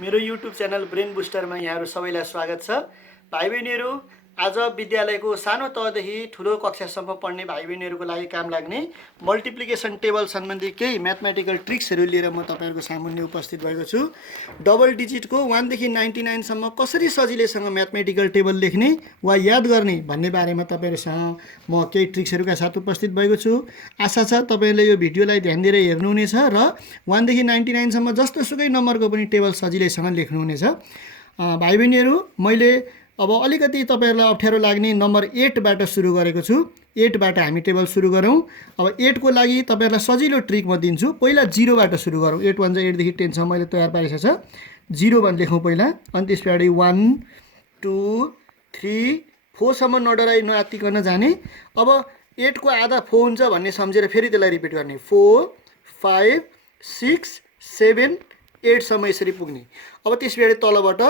मेरो YouTube channel brain बुस्टरमा यहाँहरू सबैलाई स्वागत छ। भाइ बहिनीहरू, आज विद्यालयको सानो तहदेखि ठुलो कक्षासम्म पढ्ने भाइ बहिनीहरूको लागि काम लाग्ने मल्टिप्लिकेसन टेबल सम्बन्धी केही म्याथमेटिकल ट्रिक्सहरू लिएर म तपाईँहरूको सामुन्ने उपस्थित भएको छु। डबल डिजिटको 1 देखि 99 सम्म कसरी सजिलैसँग म्याथमेटिकल टेबल लेख्ने वा याद गर्ने भन्ने बारेमा तपाईँहरूसँग म केही ट्रिक्सहरूका साथ उपस्थित भएको छु। आशा छ तपाईँले यो भिडियोलाई ध्यान दिएर हेर्नुहुनेछ र 1 देखि 99 सम्म जस्तोसुकै नम्बरको पनि टेबल सजिलैसँग लेख्नुहुनेछ। भाइ बहिनीहरू, मैले अब अलिकति तपाईँहरूलाई अप्ठ्यारो लाग्ने नम्बर 8 बाट सुरु गरेको छु। 8 बाट हामी टेबल सुरु गरौँ। अब 8 को लागि तपाईँहरूलाई सजिलो ट्रिक म दिन्छु। पहिला 0 बाट सुरु गरौँ। 8 1 8 देखि 10 सम्म मैले तयार पारेको छ। 0 भने लेखौँ पहिला, अनि त्यस पछाडि 1 2 3 4 सम्म नडराइ नआत्तिकन जाने। अब 8 को आधा 4 हुन्छ भन्ने सम्झेर फेरि त्यसलाई रिपिट गर्ने। 4 5 6 7 8 सम्म यसरी पुग्ने। अब त्यस पछाडि तलबाट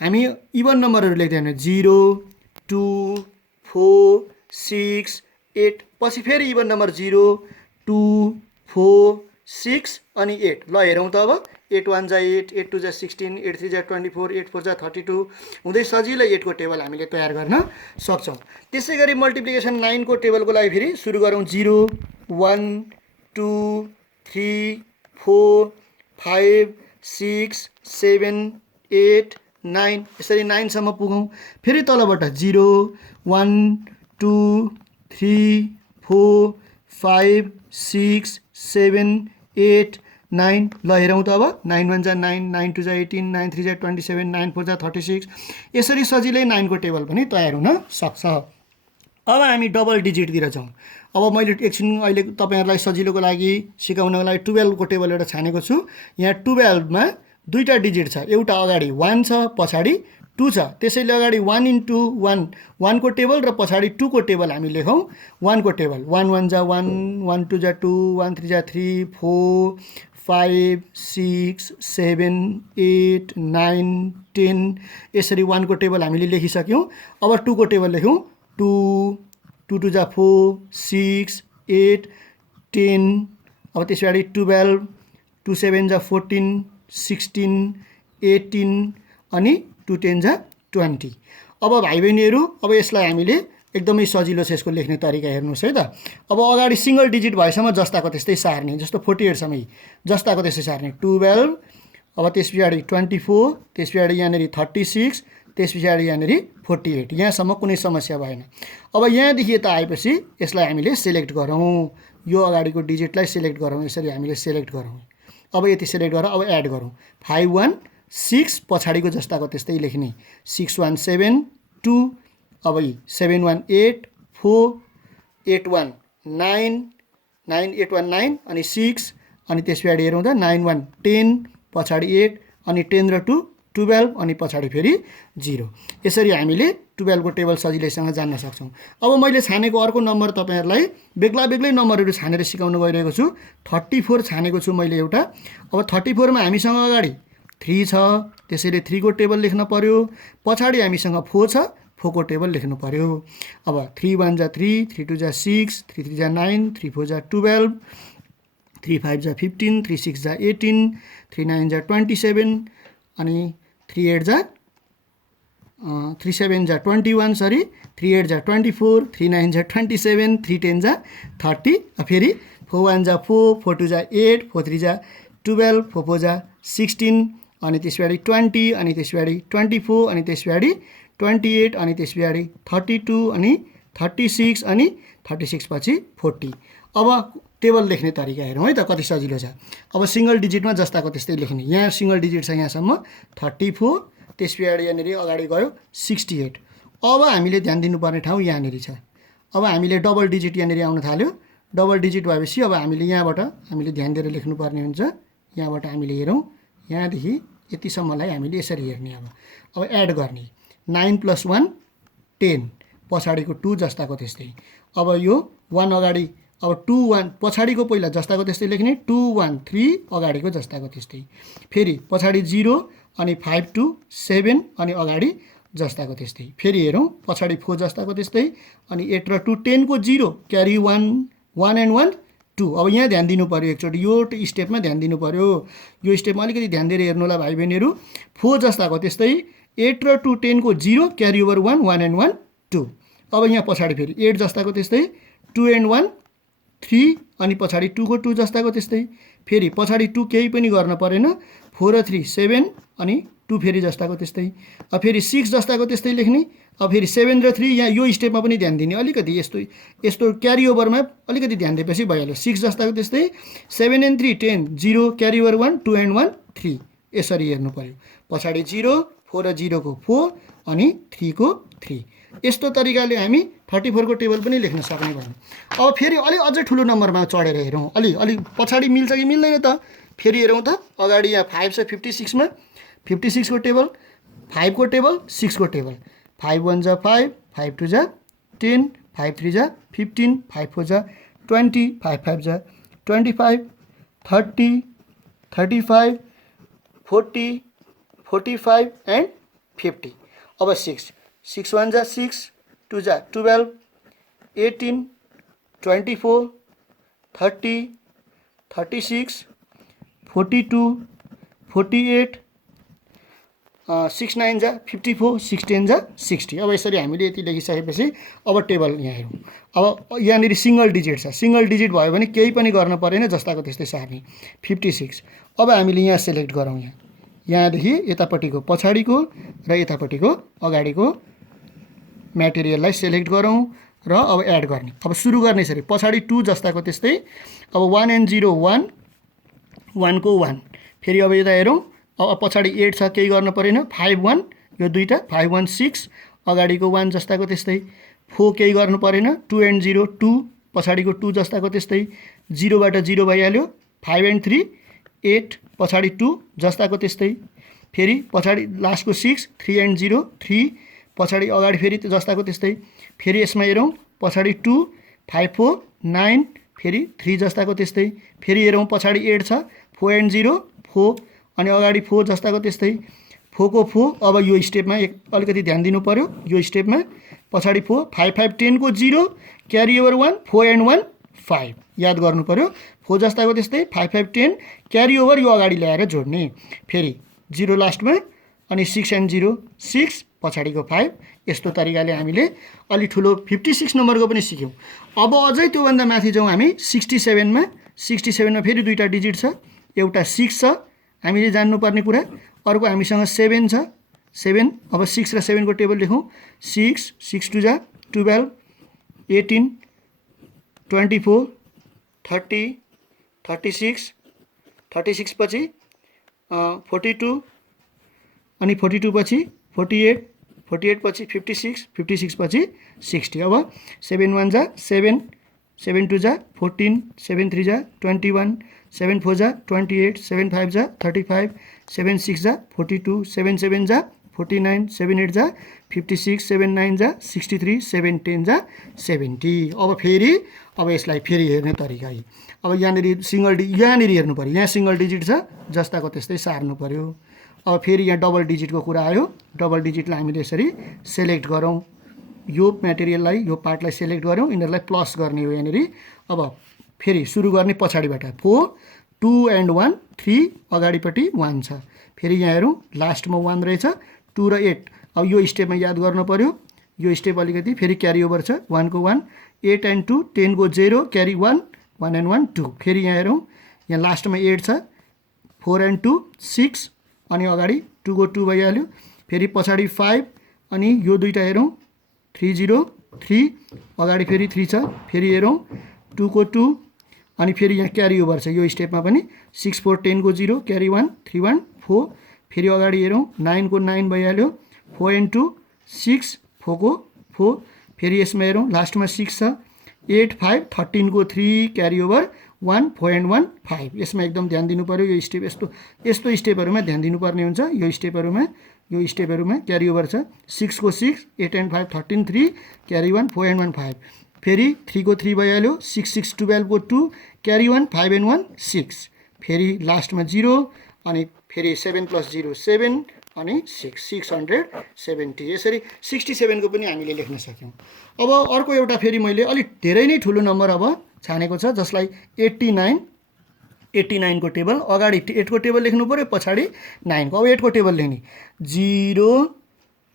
हामी इभन नम्बरहरू लेख्दै जाने। 0 2 4 6 8 पछि फेरि इभन नम्बर 0 2 4 6 अनि 8। ल हेरौँ त अब। 8 1 जा 8, 8 2 जा 16, 8 3 जा 24, 8 4 जा 32 हुँदै सजिलै 8 को टेबल हामीले तयार गर्न सक्छौँ। त्यसै गरी मल्टिप्लिकेसन 9 को टेबलको लागि फेरि सुरु गरौँ। 0 1 2 3 4 5 6 7 8 9 यसरी 9 सम्म पुगौँ। फेरि तलबाट 0 1 2 3 4 5 6 7 8 9। ल हेरौँ त अब। 9 1 जा 9, 9 2 जा 18, 9 3 जा 27, 9 4 जा 36 यसरी सजिलै 9 को टेबल पनि तयार हुन सक्छ। अब हामी डबल डिजिटतिर जाउँ। अब मैले एकछिन अहिले तपाईँहरूलाई सजिलोको लागि सिकाउनको लागि 12 को टेबल एउटा छानेको छु। यहाँ 12 मा दुईटा डिजिट छ। एउटा अगाडि 1 छ, पछाडि 2 छ। त्यसैले अगाडि 1 into 1 1 को टेबल र पछाडि 2 को टेबल हामी लेखौँ। 1 को टेबल 1 1 जा 1, 1 2 जा 2, 1 3 जा 3 4 5 6 7 8 9 10 यसरी 1 को टेबल हामीले लेखिसक्यौँ। अब 2 को टेबल लेखौँ। 2 2 2 जा 4 6 8 10। अब त्यस पछाडि 12 2 7 जा 14 16 18 अनि 2 10 जा 20। अब भाइ बहिनीहरू, अब यसलाई हामीले एकदमै सजिलो छ यसको लेख्ने तरिका। हेर्नुहोस् है त। अब अगाडि सिङ्गल डिजिट भएसम्म जस्ताको त्यस्तै सार्ने। जस्तो 48 सम्म जस्ताको त्यस्तै सार्ने। 12 अब त्यस पछाडि 24, त्यस पछाडि यहाँनिर 36, त्यस पछाडि यहाँनिर 48। यहाँसम्म कुनै समस्या भएन। अब यहाँदेखि यता आएपछि यसलाई हामीले सेलेक्ट गरौँ। यो अगाडिको डिजिटलाई सेलेक्ट गरौँ। यसरी हामीले सेलेक्ट गरौँ। अब यति सेलेक्ट गरेर अब एड गरौँ। 5 1 6 पछाडिको जस्ताको त्यस्तै लेख्ने। 6 1 7 2 अब 7 1 8 4 8 1 9 9 8 1 9 अनि 6 अनि त्यस पछाडि हेरौँ त 9 1 10 पछाडि 8 अनि 10 र 2 12 अनि पछाडि फेरि 0। यसरी हामीले 12 को टेबल सजिलैसँग जान्न सक्छौँ। अब मैले छानेको अर्को नम्बर तपाईँहरूलाई बेग्ला बेग्लै नम्बरहरू छानेर सिकाउन गइरहेको छु। 34 छानेको छु मैले एउटा। अब 34 मा हामीसँग अगाडि 3 छ, त्यसैले 3 को टेबल लेख्न पर्यो। पछाडि हामीसँग 4 छ, 4 को टेबल लेख्नु पर्यो। अब 3 1 जा 3, 3 2 जा 6, 3 3 जा 9, 3 4 जा 12, 3 5 जा 15, 3 6 जा 18, 3 9 जा 27 अनि 3 8 जा 3 7 जा 21 सरी 3 8 जा 24, 3 9 जा 27, 3 10 जा 30। फेरि 4 1 जा 4, 4 2 जा 8, 4 3 जा 12, 4 4 जा 16 अनि त्यस पछाडि 20 अनि त्यस पछाडि 24 अनि त्यस पछाडि 28 अनि त्यस पछाडि 32 अनि 36 अनि 36 पछि 40। अब टेबल लेख्ने तरिका हेरौँ है त कति सजिलो छ। अब सिङ्गल डिजिटमा जस्ताको त्यस्तै लेख्ने। यहाँ सिङ्गल डिजिट छ यहाँसम्म 34, त्यस पछाडि यहाँनिर अगाडि गयो 68। अब हामीले ध्यान दिनुपर्ने ठाउँ यहाँनिर छ। अब हामीले डबल डिजिट यहाँनिर आउन थाल्यो। डबल डिजिट भएपछि अब हामीले यहाँबाट हामीले ध्यान दिएर लेख्नुपर्ने हुन्छ। यहाँबाट हामीले हेरौँ, यहाँदेखि यतिसम्मलाई हामीले यसरी हेर्ने। अब एड गर्ने। 9 + 1 10 पछाडिको 2 जस्ताको त्यस्तै। अब यो 1 अगाडि अब 2 1 पछाडिको पहिला जस्ताको त्यस्तै लेख्ने। 2 1 3 अगाडिको जस्ताको त्यस्तै। फेरि पछाडि 0 अनि 5 2 7 अनि अगाडि जस्ताको त्यस्तै। फेरि हेरौँ, पछाडि 4 जस्ताको त्यस्तै अनि 8 र 2 10 को 0 क्यारी 1 1 and 1 2। अब यहाँ ध्यान दिनु पऱ्यो एकचोटि, यो स्टेपमा ध्यान दिनु पऱ्यो। यो स्टेपमा अलिकति ध्यान दिएर हेर्नु होला भाइ बहिनीहरू। 4 जस्ताको त्यस्तै 8 र 2 10 को 0 क्यारी ओभर 1 1 and 1 2। अब यहाँ पछाडि फेरि 8 जस्ताको त्यस्तै 2 and 1 3 अनि पछाडि 2 को 2 जस्ताको त्यस्तै फेरि पछाडि 2 केही पनि गर्न परेन 4 र 3 7 अनि 2 फेरि जस्ताको त्यस्तै। अब फेरि 6 जस्ताको त्यस्तै लेख्ने। अब फेरि 7 र 3 यहाँ यो स्टेपमा पनि ध्यान दिने, अलिकति यस्तो क्यारी ओभरमा अलिकति ध्यान दिएपछि भइहाल्यो। 6 जस्ताको त्यस्तै 7 and 3 10 0 क्यारी ओभर 1 2 and 1 3 यसरी हेर्नु पर्यो। पछाडि 0 4 र 0 को 4 अनि 3 को 3 यस्तो तरिकाले हामी 34 को टेबल पनि लेख्न सक्ने भयौँ। अब फेरि अझै ठुलो नम्बरमा चढेर हेरौँ, अलि पछाडि मिल्छ कि मिल्दैन त फेरि हेरौँ त। अगाडि यहाँ 5 छ 56 मा 56 को टेबल, 5 को टेबल, 6 को टेबल। 5 1 जा 5, 5 2 जा 10, 5 3 जा 15, 5 4 जा 20, 5 5 जा 25, 30, 35, 40, 45 and 50। अब 6 6 1 जा 6, 2 जा 12, 18, 24, 30, 36, 42, 48, 6 9 जा 54, 6 10 जा 60। अब यसरी हामीले यति लेखिसकेपछि अब टेबल यहाँ हेरौँ। अब यहाँनिर सिङ्गल डिजिट छ, सिङ्गल डिजिट भयो भने केही पनि गर्न परेन, जस्ताको त्यस्तै सार्ने। 56 अब हामीले यहाँ सेलेक्ट गरौँ, यहाँदेखि यतापट्टिको पछाडिको र यतापट्टिको अगाडिको म्याटेरियललाई सेलेक्ट गरौँ र अब एड गर्ने। अब सुरु गर्ने यसरी पछाडि 2 जस्ताको त्यस्तै। अब 1 and 0 1 1 को 1 फेरि अब यता हेरौँ। अब पछाडि 8 छ, केही गर्न परेन। 5 1 यो दुईटा 5 1 6 अगाडिको 1 जस्ताको त्यस्तै। 4 केही गर्नु परेन। 2 and 0 2 पछाडिको 2 जस्ताको त्यस्तै। 0 बाट 0 भइहाल्यो। 5 and 3 8 पछाडि 2 जस्ताको त्यस्तै। फेरि पछाडि लास्टको 6 3 and 0 3 पछाडि अगाडि फेरि जस्ताको त्यस्तै। फेरि यसमा हेरौँ पछाडि 2 5 4 9 फेरि 3 जस्ताको त्यस्तै। फेरि हेरौँ पछाडि 8 छ 4 and 0 4 अनि अगाडि 4 जस्ताको त्यस्तै। 4 को 4 अब यो स्टेपमा अलिकति ध्यान दिनु पर्यो। यो स्टेपमा पछाडि 4 5 5 10 को 0 क्यारी ओभर 1 4 and 1 5 याद गर्नु पर्यो। 4 जस्ताको त्यस्तै 5 5 10 क्यारी ओभर यो अगाडि ल्याएर जोड्ने। फेरि 0 लास्टमा अनि 6 and 0 6 पछाडिको 5 यस्तो तरिकाले हामीले अलि ठुलो 56 नम्बरको पनि सिक्यौँ। अब अझै त्योभन्दा माथि जाउँ हामी 67 मा। 67 मा फेरि दुईटा डिजिट छ, एउटा 6 छ हामीले जान्नुपर्ने कुरा, अर्को हामीसँग 7 छ 7। अब 6 र 7 को टेबल लेखौँ। 6 6 2 जा 12, 18, 24, 30, 36, 36 पछि 42 अनि 42 पछि 48, 48 पछि 56, 56 पछि 60। अब 7 1 जा 7, 7 2 जा 14, 7 3 जा 21, 7 4 जा 28, 7 5 जा 35, 7 6 जा 42, 7 7 जा 49, 7 8 जा 56, 7 9 जा 63, 7 10 जा 70। अब यसलाई फेरि हेर्ने तरिका अब यहाँनिर यहाँनिर हेर्नु पऱ्यो। यहाँ सिङ्गल डिजिट छ जस्ताको त्यस्तै सार्नु पऱ्यो। अब फेरि यहाँ डबल डिजिटको कुरा आयो। डबल डिजिटलाई हामीले यसरी सेलेक्ट गरौँ, यो म्याटेरियललाई यो पार्टलाई सेलेक्ट गरौँ, यिनीहरूलाई प्लस गर्ने हो यहाँनिर। अब फेरि सुरु गर्ने पछाडिबाट 4 2 and 1 3 अगाडिपट्टि 1 छ। फेरि यहाँ हेरौँ लास्टमा 1 रहेछ 2 र 8। अब यो स्टेपमा याद गर्नु पऱ्यो, यो स्टेप अलिकति फेरि क्यारी ओभर छ 1 को 1 8 and 2 10 को 0 क्यारी 1 1 and 1 2। फेरि यहाँ हेरौँ यहाँ लास्टमा 8 छ 4 and 2 6 अनि अगाडि 2 को 2 भइहाल्यो। फेरि पछाडि 5 अनि यो दुईटा हेरौँ 3 0 3 अगाडि फेरि 3 छ। फेरि हेरौँ 2 को 2 अनि फेरि यहाँ क्यारी ओभर छ यो स्टेपमा पनि 6 4 10 को 0 क्यारी 1 3 1 4। फेरि अगाडि हेरौँ 9 को 9 भइहाल्यो 4 and 2 6 4 को 4। फेरि यसमा हेरौँ लास्टमा 6 छ 8 5 13 को 3 क्यारी ओभर 1 4 and 1 5। यसमा एकदम ध्यान दिनु पऱ्यो। यो स्टेप यस्तो स्टेपहरूमा ध्यान दिनुपर्ने हुन्छ। यो स्टेपहरूमा क्यारी ओभर छ 6 को 6 8 and 5 13 3 क्यारी 1 4 and 1 5। फेरि 3 को 3 भइहाल्यो 6 6 12 को 2 क्यारी 1 5 and 1 6। फेरि लास्टमा 0 अनि फेरि 7 + 0 7 अनि 670 यसरी 67 को पनि हामीले लेख्न सक्यौँ। अब अर्को एउटा फेरि मैले अलिक धेरै नै ठुलो नम्बर अब छानेको छ जसलाई 89 को टेबल अगाडि 8 को टेबल लेख्नु पर्यो पछाडि 9 को। अब 8 को टेबल लेख्ने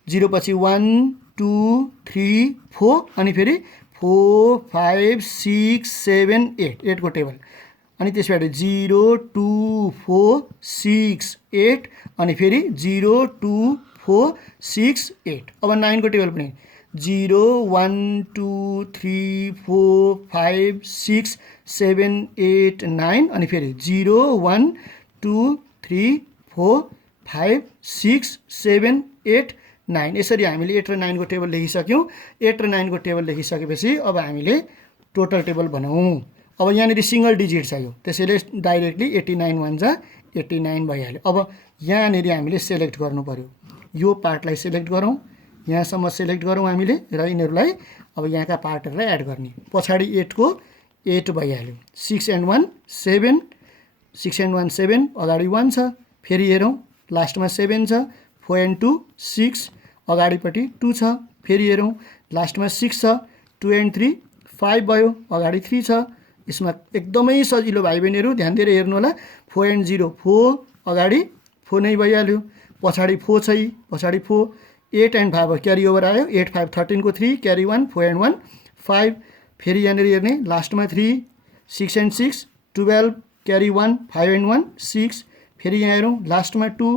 0 पछि 1 2 3 4 अनि फेरि 4 5 6 7 8 को टेबल अनि त्यसपछि 0 2 4 6 8 अनि फेरि 0 2 4 6 8। अब 9 को टेबल पनि 0 1 2 3 4 5 6 7 8 9 अनि फेरि 0 1 2 3 4 5 6 7 8 9। यसरी हामीले 8 र 9 को टेबल लेखिसक्यौँ। 8 र 9 को टेबल लेखिसकेपछि अब हामीले टोटल टेबल बनाऊँ। अब यहाँनिर सिङ्गल डिजिट छ यो, त्यसैले डाइरेक्टली 89 1 जा 89 भइहाल्यो। अब यहाँनिर हामीले सेलेक्ट गर्नु पर्यो, यो पार्टलाई सेलेक्ट गरौँ, यहाँसम्म सेलेक्ट गरौँ हामीले र यिनीहरूलाई अब यहाँका पार्टहरूलाई एड गर्ने। पछाडि 8 को 8 भइहाल्यो। 6 and 1 7 6 and 1 7 अगाडि 1 छ, फेरि हेरौँ लास्टमा 7 छ। 4 and 2 6 अगाडिपट्टि 2 छ, फेरि हेरौँ लास्टमा 6 छ। 2 and 3 5 भयो, अगाडि 3 छ। यसमा एकदमै सजिलो भाइ बहिनीहरू ध्यान दिएर हेर्नु होला। 4 and 0 4 अगाडि 4 नै भइहाल्यो, पछाडि 4 छै, पछाडि 4। 8 and 5 क्यारी ओभर आयो, 8 5 13 को 3 क्यारी 1 4 and 1 5। फेरि यहाँनिर हेर्ने लास्टमा 3 6 and 6 12 क्यारी 1 5 and 1 6। फेरि यहाँ हेरौँ लास्टमा 2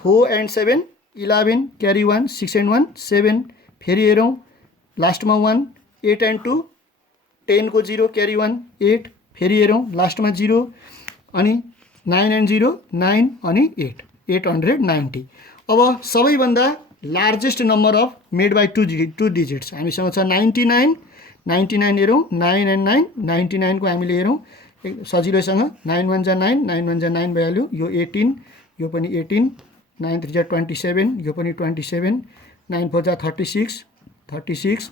4 and 7 11 क्यारी 1 6 and 1 7। फेरि हेरौँ लास्टमा 1 8 and 2 10 को 0 क्यारी 1 8। फेरि हेरौँ लास्टमा 0 अनि 9 and 0 9 अनि 8 890। अब सबैभन्दा largest number of made by two digits हामीसँग छ 99 99 हेरौँ 9 and 9 99 को हामीले हेरौँ सजिलैसँग 9 1 जा 9 9 1 जा 9 भइहाल्यो। यो 18 यो पनि 18 9 3 जा 27 यो पनि 27 9 4 जा 36 36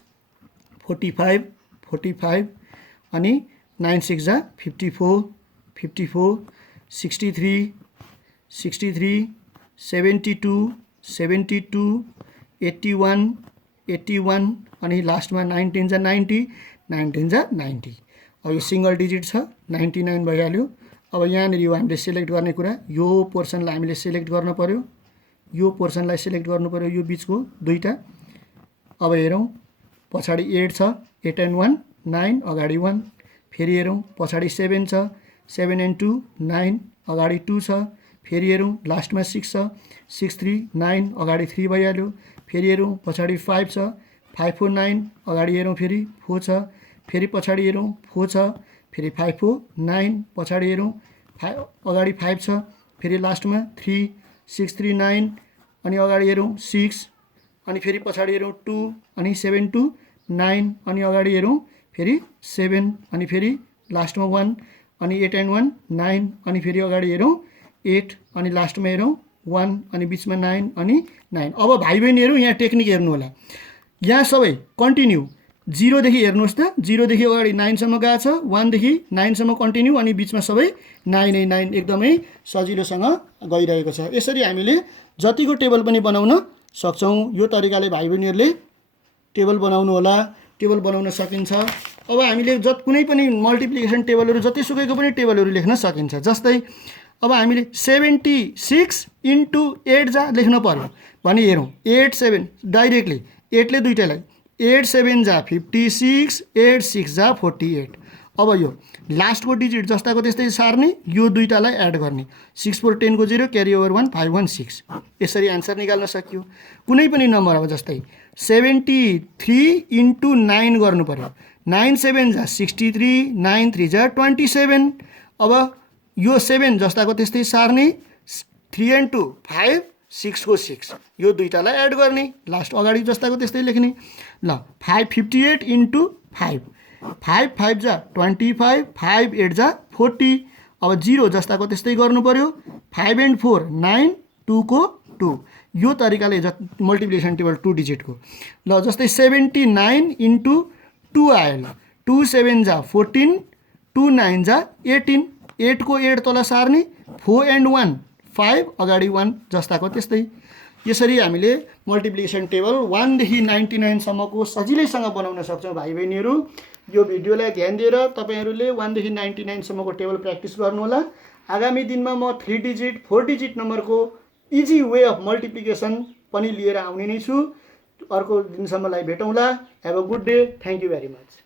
45 45 अनि 9 6 जा 54 54 63 63 72 72 81 81 अनि लास्टमा 9 10 जा 90 9 10 जा 90। अब यो सिङ्गल डिजिट छ 99 भइहाल्यो। अब यहाँनिर यो हामीले सेलेक्ट गर्ने कुरा यो पोर्सनलाई हामीले सेलेक्ट गर्न पर्यो, यो पोर्सनलाई सेलेक्ट गर्नु पर्यो, यो बिचको दुईटा। अब हेरौँ पछाडि 8 छ 8 and 1 9 अगाडि 1। फेरि हेरौँ पछाडि 7 छ 7 and 2 9 अगाडि 2 छ। फेरि हेरौँ लास्टमा 6 छ 6 3 9 अगाडि 3 भइहाल्यो। फेरि हेरौँ पछाडि 5 छ 5 4 9 अगाडि हेरौँ फेरि 4 छ। फेरि पछाडि हेरौँ 4 छ, फेरि 5 4 9 पछाडि हेरौँ अगाडि 5 छ। फेरि लास्टमा 3 6 3 9 अनि अगाडि हेरौँ 6 अनि फेरि पछाडि हेरौँ 2 अनि 7 2 9 अनि अगाडि हेरौँ फेरि 7 अनि फेरि लास्टमा 1 अनि 8 and 1 9 अनि फेरि अगाडि हेरौँ 8 अनि लास्टमा हेरौँ 1 अनि बिचमा 9 अनि 9। अब भाइ बहिनीहरू यहाँ टेक्निक हेर्नु होला, यहाँ सबै कन्टिन्यू 0 देखि हेर्नुहोस् त, 0 देखि अगाडि 9 सम्म गएको छ, 1 देखि 9 सम्म कन्टिन्यू अनि बिचमा सबै 9 9 एकदमै सजिलोसँग गइरहेको छ। यसरी हामीले जतिको टेबल पनि बनाउन सक्छौँ। यो तरिकाले भाइ बहिनीहरूले टेबल बनाउनु होला, टेबल बनाउन सकिन्छ। अब हामीले कुनै पनि मल्टिप्लिकेसन टेबलहरू जतिसुकैको पनि टेबलहरू लेख्न सकिन्छ। जस्तै अब हामीले 76 into 8 जा लेख्न पर्यो भने हेरौँ 8 7 डाइरेक्टली 8 ले दुईटालाई 8 7 जा 56 8 6 जा 48। अब यो लास्टको डिजिट जस्ताको त्यस्तै सार्ने, यो दुईटालाई एड गर्ने 6 4 10 को 0 क्यारी ओभर 1 5 1 6। यसरी आन्सर निकाल्न सकियो। कुनै पनि नम्बर अब जस्तै 73 into 9 गर्नु पर्यो 9 7 जा 63 9 3 जा 27। अब यो 7 जस्ताको त्यस्तै सार्ने 3 and 2 5 6 को 6 यो दुईटालाई एड गर्ने, लास्ट अगाडि जस्ताको त्यस्तै लेख्ने। ल 558 into 5 5 5 जा 25 5 8 जा 40। अब 0 जस्ताको त्यस्तै गर्नु पर्यो 5 and 4 9 2 को 2 यो तरिकाले मल्टिप्लिकेसन टेबल 2 डिजिटको। ल जस्तै 79 into 2 आयो। ल 2 7 जा 14 2 9 जा 18 8 को 8 तल सार्ने 4 and 1 5 अगाडि 1 जस्ताको त्यस्तै। यसरी हामीले मल्टिप्लिकेसन टेबल 1 देखि 99 सम्मको सजिलैसँग बनाउन सक्छौँ भाइ बहिनीहरू। यो भिडियोलाई ध्यान दिएर तपाईँहरूले 1 देखि 99 सम्मको टेबल प्र्याक्टिस गर्नुहोला। आगामी दिनमा म 3 डिजिट 4 डिजिट नम्बरको इजी वे अफ मल्टिप्लिकेसन पनि लिएर आउने नै छु। अर्को दिनसम्मलाई भेटौँला। Have a good day. Thank you very much.